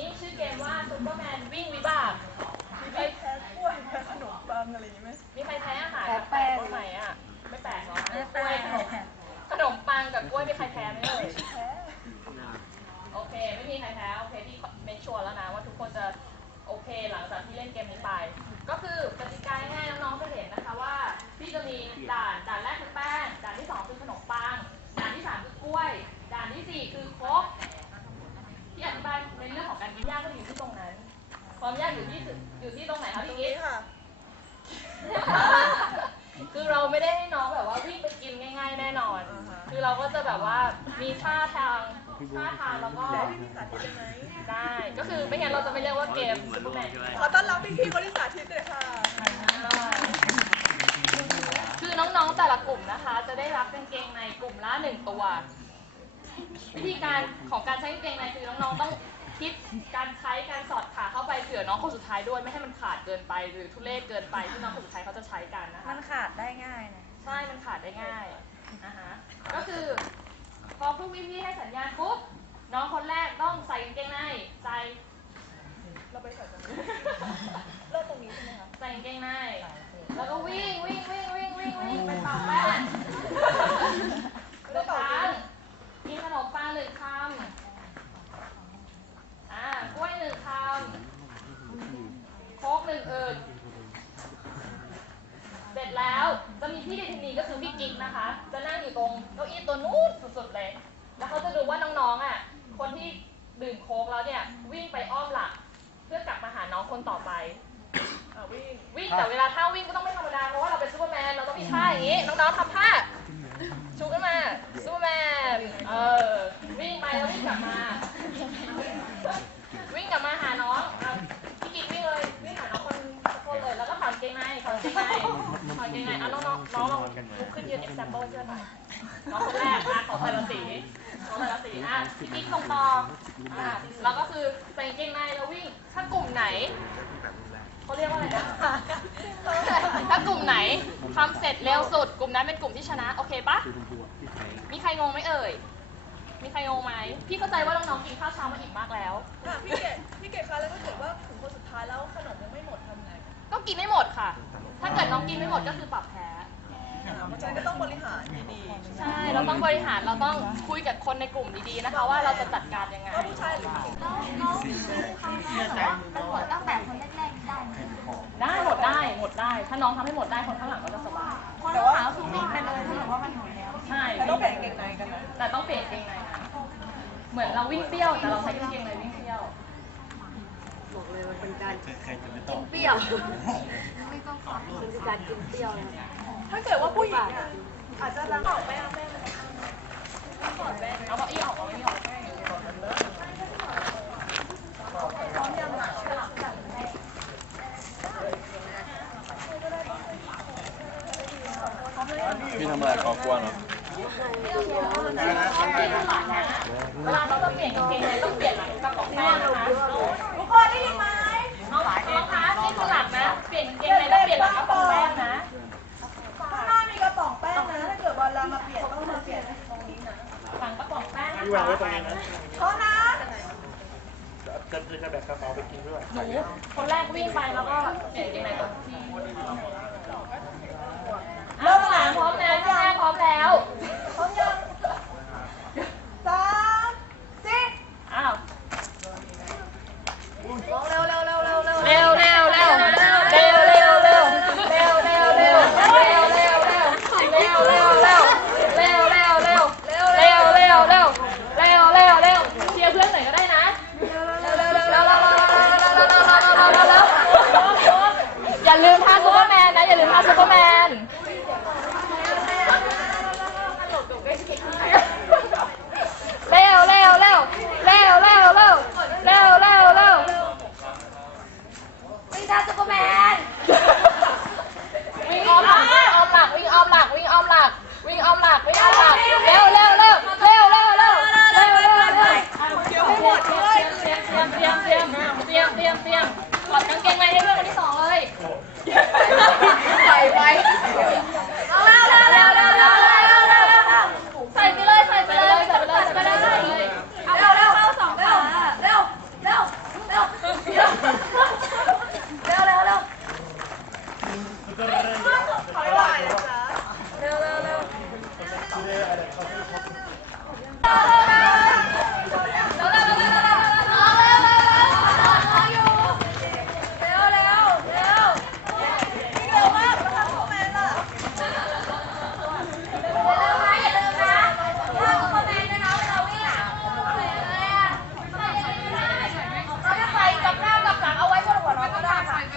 ี้ชื่อเกมว่าซูเปอร์แมนวิ่งวิบาก มีใครแพ้กล้วยแพ้ขนมปังอะไรอย่างงี้ไหมมีใครแพ้อาหารแพ้แป้งใหม่อะ ไม่แปลกหรอกกล้วยขนมขนมปังกับกล้วยมีใครแพ้ไหมเลยโอเค ไม่มีใครแพ้โอเคที่เมนชัวร์แล้วนะว่าทุกคนจะโอเคหลังจากที่เล่นเกมนี้ไป ก็คือกติ ความยากอยู่ที่อยู่ที่ตรงไหนคะพี่กิ๊กค่ะ คือเราไม่ได้ให้น้องแบบว่าวิ่งไปกินง่าย ๆ แน่นอนคือเราก็จะแบบว่ามีท่าทางท่าทางแล้วก็แล้มีสาธิตได้ไหมได้ก็คือไม่งั้นเราจะไม่เรียกว่าเกมซุเปอร์แมน ขอต้อนรับพี่พีๆคนที่สาธิตเลยค่ะ คือน้องๆแต่ละกลุ่มนะคะ จะได้รับกางเกงในกลุ่มละหนึ่งตัว วิธีการของการใช้กางเกงในคือน้องๆต้อง คิดการใช้การสอดขาเข้าไปเผื่อน้องคนสุดท้ายด้วยไม่ให้มันขาดเกินไป หรือทุเรศเกินไปที่น้องคนสุดท้ายเขาจะใช้กันนะคะมันขาดได้ง่ายนะใช่มันขาดได้ง่ายนะคะก็คือ พอพวกพี่ๆให้สัญญาณปุ๊บน้องคนแรกต้องใส่กางเกงในใส่เราไปใส่ตรงนี้เริ่มตรงนี้ใช่ไหมคะใส่กางเกงในแล้วก็วิ่งวิ่งวิ่งวิ่งวิ่งวิ่งไปเป่าแป้งเป่ากินขนมปังเลยค่ะ อื่นๆ เสร็จแล้วจะมีพี่ดิทนีก็คือพี่กิ๊กนะคะ จะนั่งอยู่ตรงเก้าอี้ตัวนู้นสุดๆเลย แล้วเขาจะดูว่าน้องๆอะ คนที่ดื่มโค้กแล้วเนี่ยวิ่งไปอ้อมหลังเพื่อกลับมาหาน้องคนต่อไปอ่วิ่งวิ่งแต่เวลาท่าวิ่งก็ต้องไม่ธรรมดาเพราะว่าเราเป็นซูเปอร์แมนเราต้องมีผ้าอย่างนี้น้องๆทำผ้าชูขึ้นมาซูเปอร์แมนเออวิ่งไปแล้ววิ่งกลับมา วิ่งกลับมาหาน้อง กันมา ขึ้นยืน example เชื่อหน่อยน้องคนแรกนะของแต่ละสีของแต่ละสีอะพี่กิ๊กตรงตออะแล้วก็คือใส่กางเกงในแล้ววิ่ง ถ้ากลุ่มไหนเขาเรียกว่าอะไรนะ ถ้ากลุ่มไหนทำเสร็จเร็วสุด กลุ่มนั้นเป็นกลุ่มที่ชนะ โอเคปะมีใครงงไหมเอ่ย มีใครงงไหม พี่เข้าใจว่าน้องๆกินข้าวเช้ามาอิ่มมากแล้วอะพี่เกดพี่เกดคะแล้วถ้าเกิดว่าถึงคนสุดท้ายแล้วขนมยังไม่หมดทำไง ก็กินไม่หมดค่ะ ถ้าเกิดน้องกินไม่หมดก็คือปรับแพ้ ต้องบริหารเราต้องคุยกับคนในกลุ่มดีๆนะคะ ว่าเราจะจัดการยังไงแล้วแล้วเขาว่ามันหมดตั้งแต่คนแรกๆได้ไหมด้หมดได้หมดได้ ถ้าน้องทำให้หมดได้คนข้างหลังก็จะสบายคนขาวคือไม่งไปเลยคืาบอกว่ามันหมดแล้วใช่แต่ต้องเปลี่ยนเกงในกันนะแต่ต้องเปลี่ยนเกงในนะเหมือนเราวิ่งเปรี้ยวแต่เราใช้กางเกงในวิ่งเปรี้ยวบอกเลยมันเป็นการใครจะไม่ต้องเปรี้ยวไม่ต้องขอมันคือการกินเปรี้ยวถ้าเกิดว่าผู้หญิงอาจจะรังออกไป พี่ทำอะไรกอกวนเหรอ เวลาเราจะเปลี่ยนกางเกงต้อง พี่วางไว้ตรงนี้นะโทษนะเกิดเกิดจะแบกกระเป๋าไปกินด้วย หนูคนแรกวิ่งไปแล้วก็เจ็บในตรงที่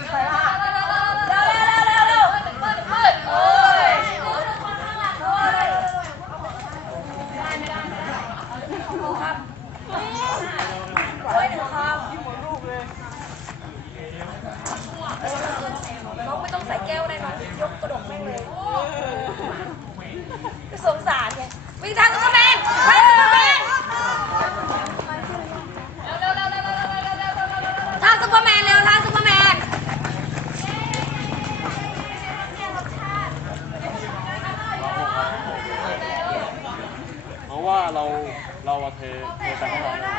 주세요. ราะว่าเราเราเทเทแต่ให้น้องได้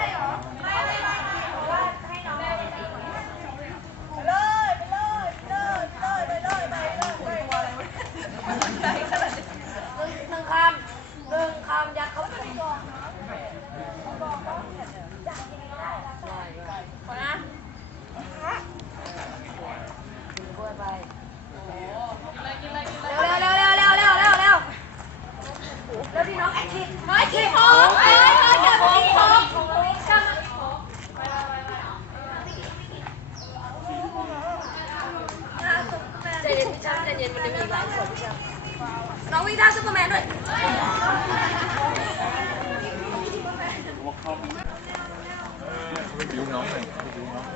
หนึ่งคำหนึ่งคำยัดเขาไป นยังมีอีกหลายคนพี่ช้างน้องวิ่งท่าซุปเปอร์แมนด้วยดูน้องหน่อยดูน้อง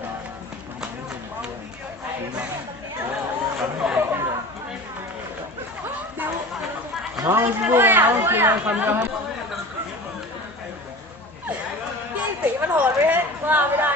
น้องด้วน้องคือทำกันพี่สีมันโหดไม่ให้ว่าไม่ได้ด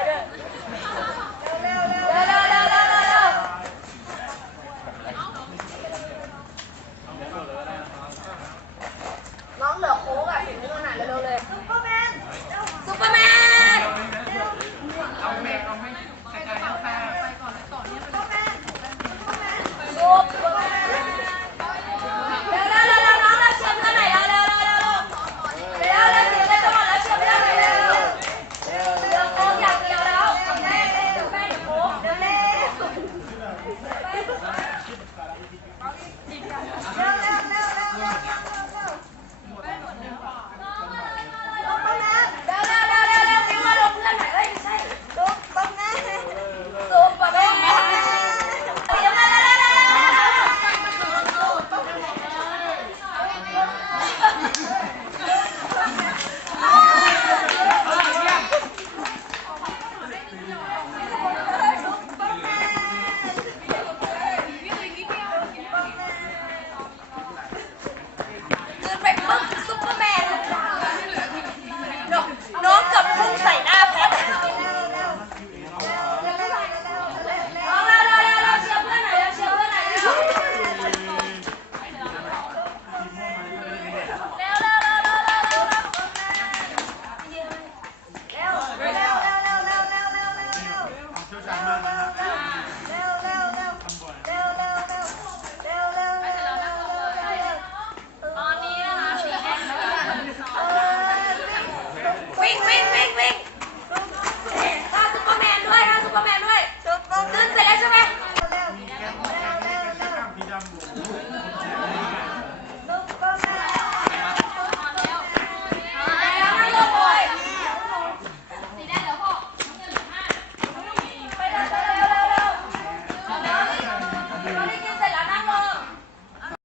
้วย เร็วเร็วเร็วเร็วเร็วตอนนี้นะคะสีแดงนะคะ วิ่งวิ่ง